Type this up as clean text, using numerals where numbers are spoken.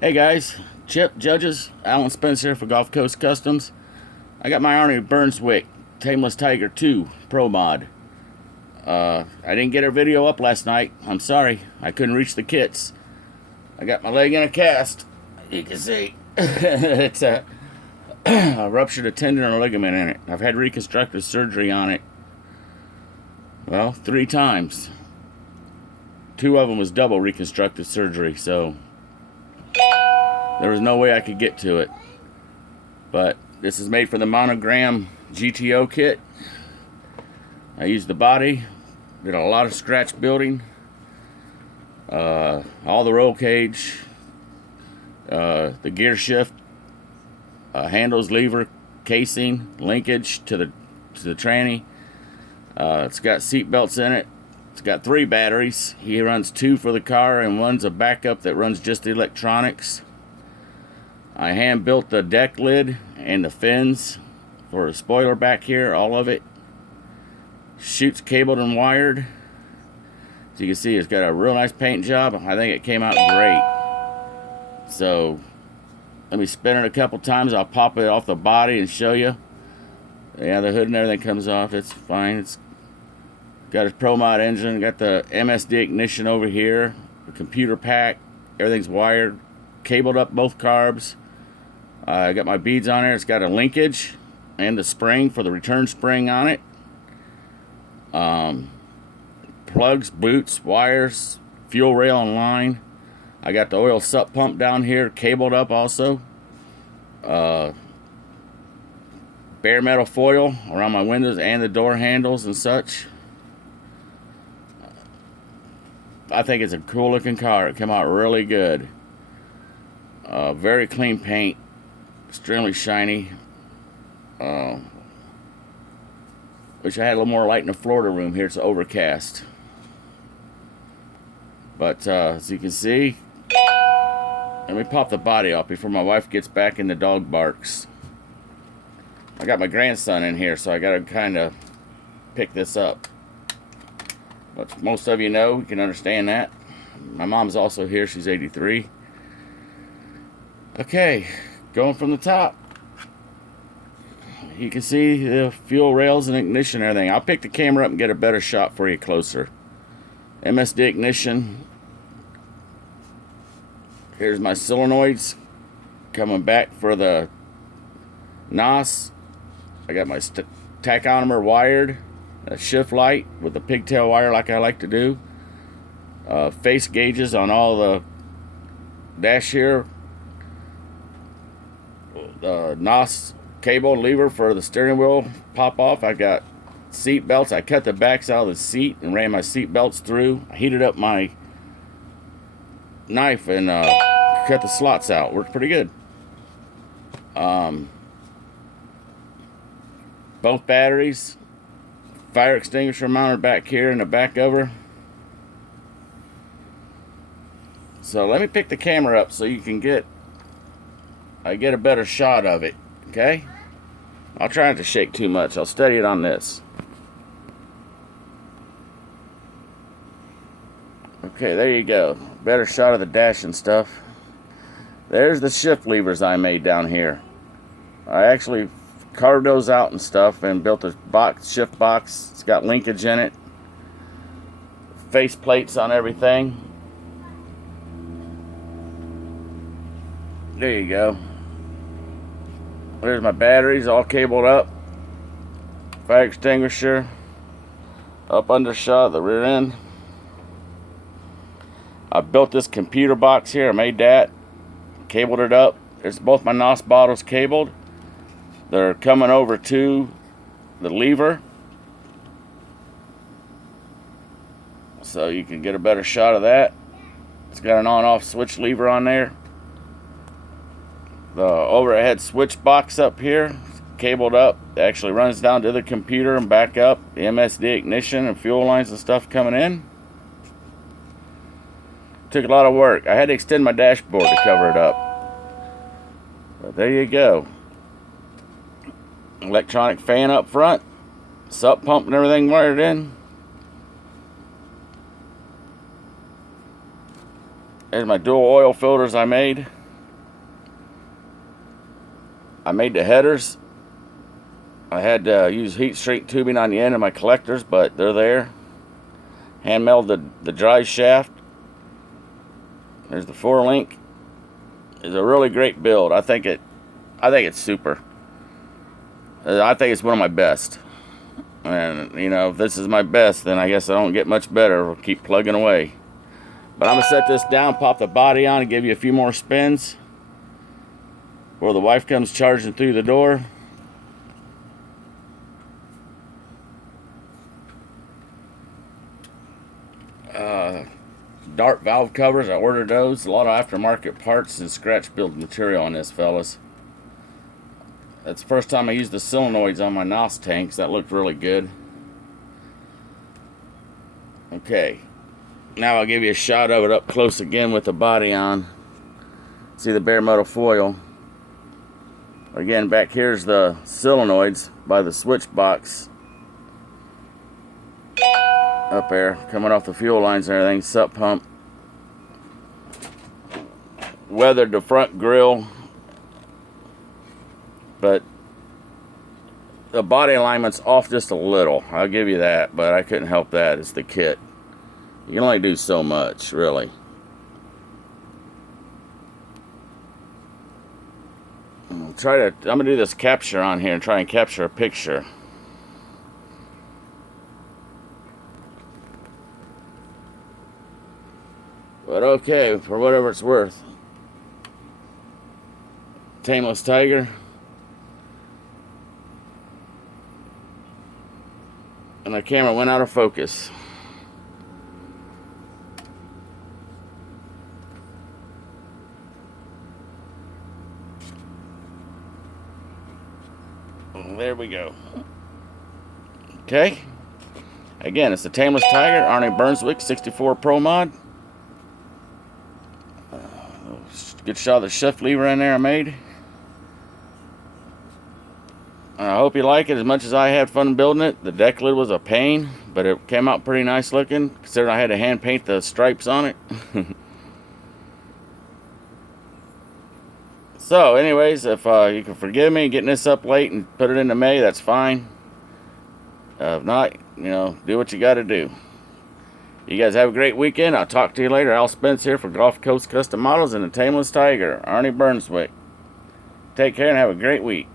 Hey guys, Chip, Judges, Alan Spencer for Gulf Coast Customs. I got my Arine Bersnwick Tameless Tiger II Pro mod. I didn't get our video up last night. I'm sorry, I couldn't reach the kits. I got my leg in a cast. You can see it's a ruptured a tendon or ligament in it. I've had reconstructive surgery on it. Well, 3 times. 2 of them was double reconstructive surgery, so there was no way I could get to it. But this is made for the Monogram GTO kit. I used the body, did a lot of scratch building, all the roll cage, the gear shift, handles, lever, casing, linkage to the tranny. It's got seat belts in it. It's got 3 batteries. He runs 2 for the car and one's a backup that runs just the electronics. I hand built the deck lid and the fins for a spoiler back here, all of it. Chute's cabled and wired. As you can see, it's got a real nice paint job. I think it came out great. So let me spin it a couple times. I'll pop it off the body and show you. Yeah, the hood and everything comes off. It's fine. It's got a Pro Mod engine. Got the MSD ignition over here. The computer pack. Everything's wired. Cabled up both carbs. I got my beads on there. It's got a linkage and the spring for the return spring on it. Plugs, boots, wires, fuel rail and line. I got the oil sup pump down here, cabled up also. Bare metal foil around my windows and the door handles and such. I think it's a cool looking car. It came out really good. Very clean paint. Extremely shiny. Wish I had a little more light in the Florida room here. It's overcast. But as you can see, let me pop the body off before my wife gets back and the dog barks. I got my grandson in here, so I gotta kind of pick this up. But most of you know, you can understand that. My mom's also here. She's 83. Okay, going from the top. You can see the fuel rails and ignition and everything. I'll pick the camera up and get a better shot for you closer. MSD ignition. Here's my solenoids coming back for the NOS. I got my tachometer wired, a shift light with a pigtail wire like I like to do. Face gauges on all the dash here. NOS cable lever for the steering wheel pop off. I got seat belts. I cut the backs out of the seat and ran my seat belts through. I heated up my knife and cut the slots out. Worked pretty good. Both batteries. Fire extinguisher mounted back here in the back of her. So let me pick the camera up so you can get a better shot of it. Okay? I'll try not to shake too much. I'll steady it on this. Okay, there you go. Better shot of the dash and stuff. There's the shift levers I made down here. I actually carved those out and stuff and built a shift box. It's got linkage in it. Face plates on everything. There you go. There's my batteries all cabled up. Fire extinguisher. Up undershot, the rear end. I built this computer box here. I made that. Cabled it up. There's both my NOS bottles cabled. They're coming over to the lever. So you can get a better shot of that. It's got an on-off switch lever on there. The overhead switch box up here, cabled up, it actually runs down to the computer and back up. The MSD ignition and fuel lines and stuff coming in. Took a lot of work. I had to extend my dashboard to cover it up. But there you go. Electronic fan up front. Sup pump and everything wired in. There's my dual oil filters I made. I made the headers. I had to use heat shrink tubing on the end of my collectors, but they're there. Hand milled the drive shaft. There's the 4-link. It's a really great build. I think it's super. I think it's one of my best. And you know, if this is my best, then I guess I don't get much better. We'll keep plugging away. But I'm gonna set this down, pop the body on, and give you a few more spins before the wife comes charging through the door. Dart valve covers, I ordered those. A lot of aftermarket parts and scratch build material on this, fellas. That's the first time I used the solenoids on my NOS tanks. That looked really good. Okay, now I'll give you a shot of it up close again with the body on. See the bare metal foil. Again, back here's the solenoids by the switch box. Up there, coming off the fuel lines and everything, sup pump. Weathered the front grill, but the body alignment's off just a little. I'll give you that, but I couldn't help that. It's the kit. You can only do so much, really. I'm gonna do this capture on here and try and capture a picture. But okay, for whatever it's worth. Tameless Tiger. And the camera went out of focus. There we go. Okay. Again, it's the Tameless Tiger, Arine Bersnwick 64 Pro mod. Good shot of the shift lever in there I made. I hope you like it as much as I had fun building it. The deck lid was a pain, but it came out pretty nice looking, considering I had to hand paint the stripes on it. So anyways, if you can forgive me getting this up late and put it into May, that's fine. If not, you know, do what you got to do. You guys have a great weekend. I'll talk to you later. Al Spence here for Gulf Coast Custom Models and the Tameless Tiger, Arine Bersnwick. Take care and have a great week.